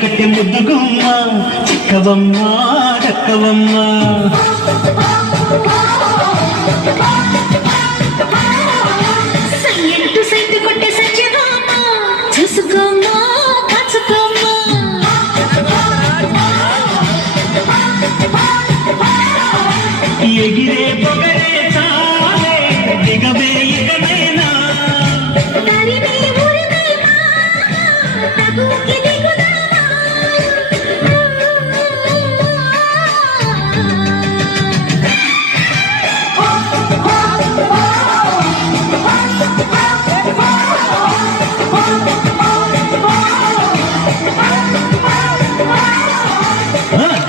కట్టె ముద్దుగుమ్మ చిక్కవమ్మ దక్కవమ్మ సయ్యంటూ సైతు కొట్టే సత్యభామ చూసుకోమ్మ కాచుకోమ్మ ఎగిరే పొగరే చాలే దిగవే ఎగవేనా తరిమే ఉరిమే తగుకి దిగుదామా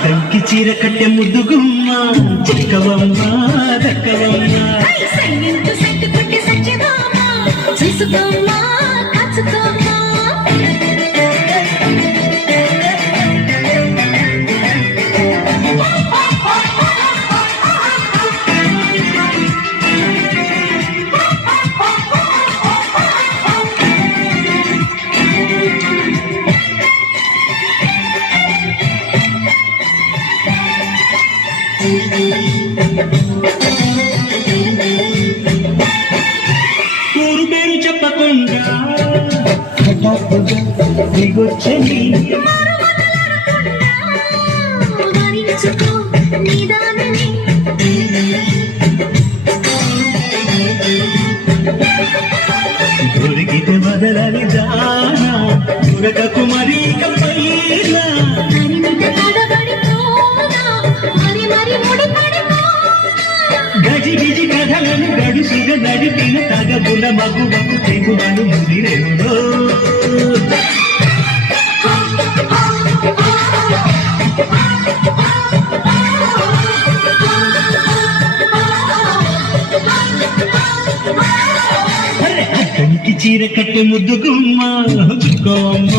దంకి చీర కట్టె ముద్దుగుమ్మ చిక్కవమ్మ దక్కవమ్మ సయ్యంటూ సైతు కొట్టే సత్యభామ చూసుకోమ్మ కాచుకోమ్మ ఊరు పేరు చెప్పకుండా దిగొచ్చని వరించుకో నిదానమే దొరికితే వదలని జానా దొరకకు మరీ పైన హరిమిట తడబడిపోనా మరి మరి ముడిపడిపోనా గజి గిజి కథలను గడుసుగా నడిపిన తగబుల మగువకు తెగువను ముదిరెనులో అతనికి చీర కట్టె ముద్దుగుమ్మ చుక్కమ్మ